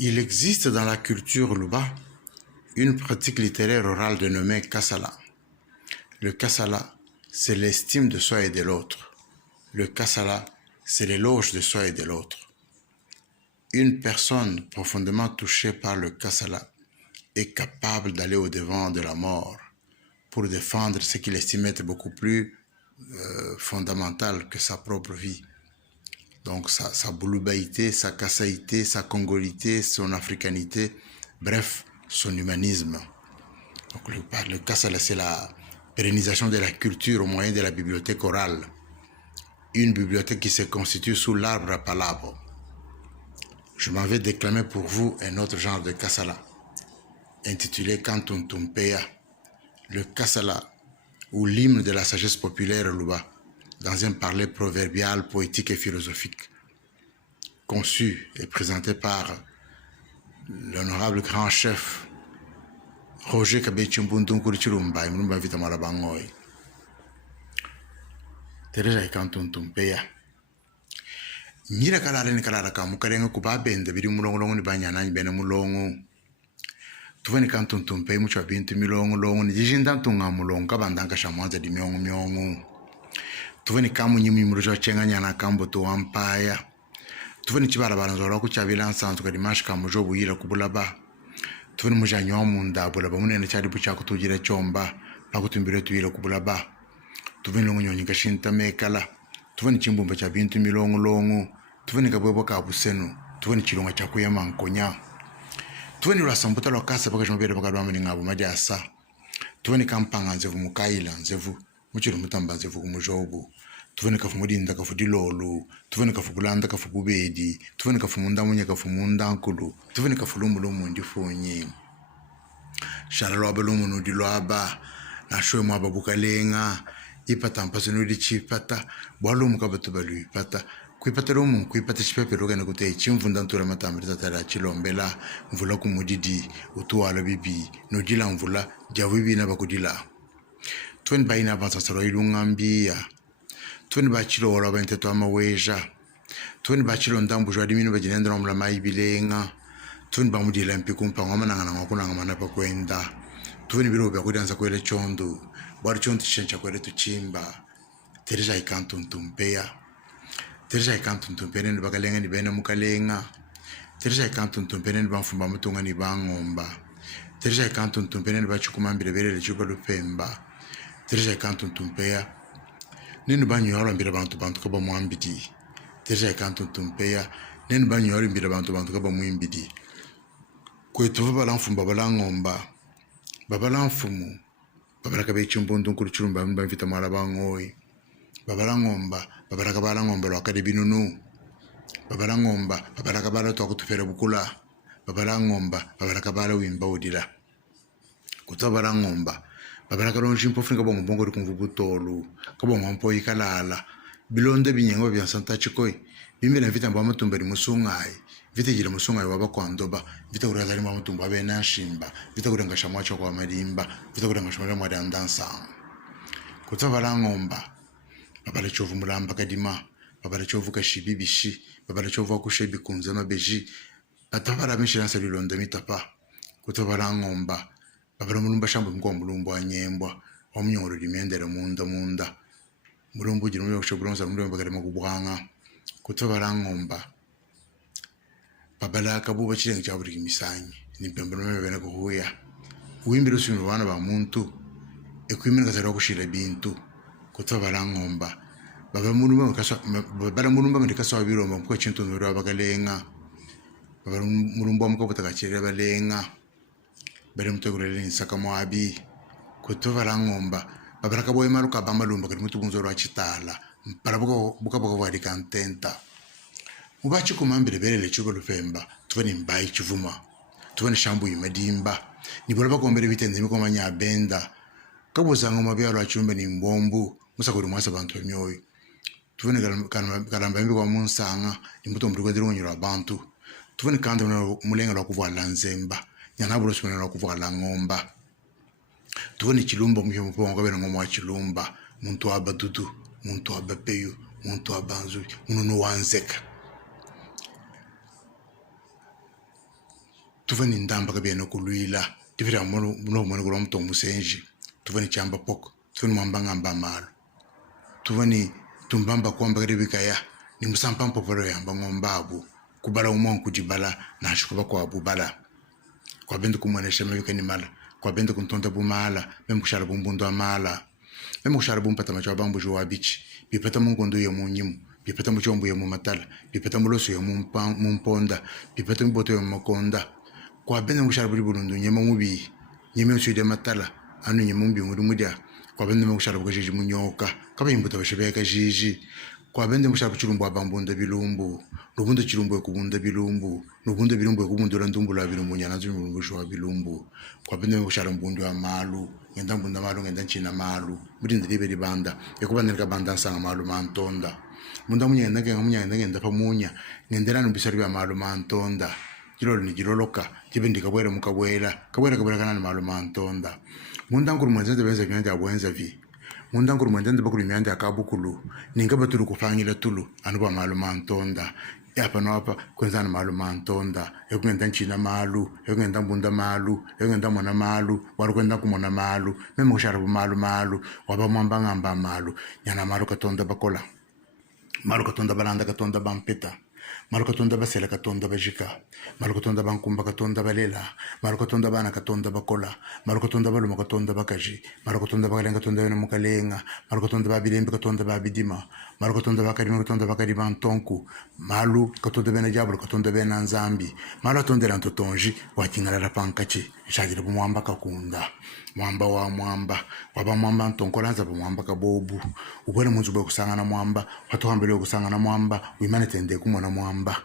Il existe dans la culture Luba une pratique littéraire orale dénommée Kasala. Le Kasala, c'est l'estime de soi et de l'autre. Le Kasala, c'est l'éloge de soi et de l'autre. Une personne profondément touchée par le Kasala est capable d'aller au-devant de la mort pour défendre ce qu'il estime être beaucoup plus fondamental que sa propre vie. Donc sa bouloubaïté, sa kassaïté, sa congolité, son africanité, bref, son humanisme. Donc le Kasala, c'est la pérennisation de la culture au moyen de la bibliothèque orale. Une bibliothèque qui se constitue sous l'arbre à palabre. Je m'en vais déclamer pour vous un autre genre de Kasala, intitulé Kantuntumpea, le Kasala, ou l'hymne de la sagesse populaire Luba, dans un parler proverbial, poétique et philosophique, conçu et présenté par l'honorable grand chef Roger Kabechimbundunkurichirumba, Mnumba Vitamarabangoy. Teresa Kantuntumpea. Nyira kalare ni kalara ka mukarenga kuba bende biri mulongolongo ni banyana ni bene mulongo tuveni kantuntumpe mucho bintu milongolongo ni jijinda tunga mulongo kabandanga shamanza di myongo tuveni kamu nyimi murujo chenga nyana kambo to wampaya tuveni chibara baranzora ku chabila nsanzu kadi mashika mujo buyira kubulaba tuveni mujanyo munda bulaba munene chari bucha kutugira chomba pakutumbire tuira kubulaba tuveni longo nyonyinga shinta mekala tuveni chimbumba cha bintu milongolongo tuveni kabwebo ka busenu tuveni chilonga cha kuyama nkonya tuveni lwasambuta lwakasa paka chimabere paka lwamani ngabo majasa tuveni kampanga nzevu mukaila nzevu muchiru mutamba nzevu kumujobu tuveni kafu mudinda kafu dilolu tuveni kafu kulanda kafu kubedi tuveni kafu munda munye kafu munda nkulu tuveni kafu lumulumu ndifunyi shala lwaba lumu dilwaba na shwe mwaba bukalenga ipata mpasino di chipata bwalumu kabatu balu ipata kuipata lumu kuipata chipepero kana kute chimvunda ntura matamrita tara chilombela mvula kumudidi utuwala bibi nodila mvula jawibi na bakudila twen baina bansasaro ilungambia twen bachilo wala benteto amaweja twen bachilo ndambu jwadi minu bajinenda nomla maibilenga twen bamudila mpikumpa ngomana ngakuna ngamana pakwenda twen biro byakudanza kwele chondo bwari chondo chencha kwele tuchimba Teresa ikantuntumpea Teresa ikantuntumpea ni bakalenga ni bene mukalenga Teresa ikantuntumpea ni bamfumba mutunga ni bangomba Teresa ikantuntumpea ni bachukumambire berele chupa lupemba Teresa ikantuntumpea nini banyola mbira bantu kaba mwambidi Teresa ikantuntumpea nini banyola mbira bantu kaba mwimbidi kwetu balamfumba balangomba babalamfumu babaraka bechimbundu nkuruchurumba mbamvita mala bangoyi babalangomba babaraka balangomba lwakade binunu babalangomba babaraka bala twakutufera bukula babalangomba babaraka bala wimba odila kutabalangomba babaraka lonjimpo fringa bongo bongo rikumvu butolu kabongo mpo ikalala bilonde binyengo bya santa chikoi bimela vita mba mutumba musungai vita jira musungai waba kwandoba vita kurazali mba mutumba bena shimba vita kuranga shamwa choko wa madimba vita kuranga shamwa mwa dandansa kutabalangomba babala chovu mulamba kadima babala chovu kashibibishi babala chovu akushebi kunza mabeji batabara mishiransa lilonda mitapa kutabalangomba babala mulumba shambo mko mulumba anyembwa omnyoro limendere munda mulumbu jino myo shobronza mulumba kadima kubwanga kutabalangomba babala kabuba chirenga chaburi kimisanyi nimpembero mebena kuhuya uimbiro sinu bana ba muntu ekwimena kazaro kushira bintu kutabalangomba baba mulumba kaso babala mulumba ndikaso abiromba mko chintu nuro abakalenga baba mulumba mko butakachira balenga bere mutogurele nsaka mwabi kutabalangomba babala kaboye maruka bamalumba kadi mutugunzo rwa chitala mparabuko bukabuka bwari kantenta ubachi kumambire berele chuko lufemba tuveni mbai chivuma tuveni shambu imadimba nibola bakombere bitenze mikoma nya benda kabuzanga mabyalo achumbe ni mbombu musakuri mwasa bantu emyoyo tuveni kalamba mbi kwa munsanga imbuto mbriko dironyira abantu tuveni kandi mulenga lwa kuvala nzemba nyana bulo simena lwa kuvala ngomba tuveni chilumba mukyo mupongo bena ngomwa chilumba muntu abadudu muntu abapeyo muntu abanzu mununu wanzeka tuvani ndamba ka beno kulwila tivira mono mono ko mto musenji tuvani chamba pok tuvani mwamba ngamba malo tuvani tumbamba kwamba ribika ya ni musampa mpopolo yamba ngombabu kubala umon kujibala na shukuba kwa bubala kwa bendo kumwanesha mabika ni mala kwa bendo kuntonda bumala memu kushara bumbundu amala memu kushara bumpata macho bambu jo wabichi bipata mungondo yo munyimu bipata muchombo yo mumatala bipata muloso yo mumponda bipata mboto yo makonda kwa bendo kushara bulundu nyema mubi nyema usude matala anu nyema mbi mudia kwa bendo kushara bukajiji munyoka kaba imbuta bashebeka jiji kwa bende mushaka chirumbu abambunda bilumbu lubunda chirumbu ekubunda bilumbu lubunda bilumbu ekubundura ndumbula bilumbu nyana zumbu shwa bilumbu kwa bende mushaka mbundu ya malu ngenda mbunda malu ngenda nchina malu mudinde libe libanda ekubaneka banda nsanga malu mantonda munda munyenda ngenda pamunya ngendera nubisari ya malu mantonda jilolo ni jiloloka jibindi kabwera mukabwera kabwera kana malu mantonda munda nguru mwenze beza byanja bwenza vi munda nguru mwendende bakuru myanda akabukulu ninga batulu kufanyila tulu anu ba malu mantonda yapa no apa kwenzana malu mantonda ekungenda nchina malu ekungenda mbunda malu ekungenda mona malu warukwenda kumona malu meme kushara malu waba mwamba ngamba malu nyana malu katonda bakola malu katonda balanda katonda bampeta malu katonda basela katonda bajika malu katonda bankumba katonda balela malu katonda bana katonda bakola malu katonda baluma katonda bakaji malu katonda bakalenga katonda bena mukalenga malu katonda babilembe katonda babidima malu katonda bakari bantonku malu katonda bena jabulu katonda bena nzambi malu katonda lantotonji watingala la pankache shagira bumwamba kakunda mwamba wa mwamba waba mwamba ntonkolanza bumwamba kabobu ubone munzu bwe kusangana mwamba watu hambele kusangana mwamba wimane tende kumona mwamba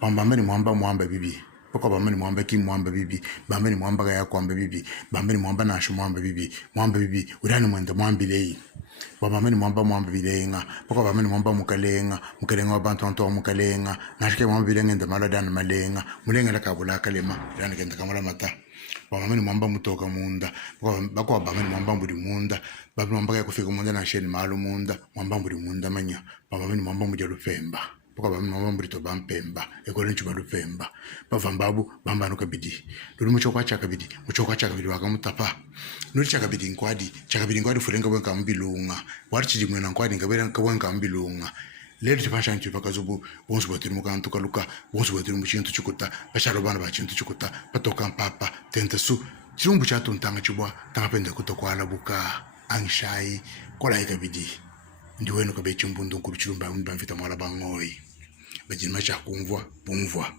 bambameni mwamba bibi poko bambeni mwamba ki mwamba bibi bambeni mwamba ga yakwamba bibi bambeni mwamba nashu mwamba bibi urani mwenda mwambilei bambeni mwamba bilenga poko bambeni mwamba mukalenga wabantu anto mukalenga nashike mwamba bilenga ndamala dana malenga mulenga lakabula kalema dana kenda kamala mata bamani mwamba mutoka munda bakwa bamani mwamba mburi munda babu mwamba ya kufika munda na sheni malu munda mwamba mburi munda manya bamani mwamba mburi lupemba bakwa bamani mwamba mburi to bampemba ekole nchuba lupemba bavambabu bamba no kabidi lulu muchokwa chakabidi wakamutapa nuri chakabidi nkwadi fulenga wenka mbilunga warchi mwana nkwadi ngabera wenka mbilunga lero tipasha nchi pakazubu bonsu batiri mukantu kaluka bonsu batiri muchintu chikuta basharo bana bachintu chikuta patoka mpapa tentesu chirumbu chatu ntanga chibwa tanga pende kutokwala buka anshai kola ikabidi ndiwenu kabe chimbundu nkuru chirumba mbamfita mwala bangoi bajima cha kumvwa bumvwa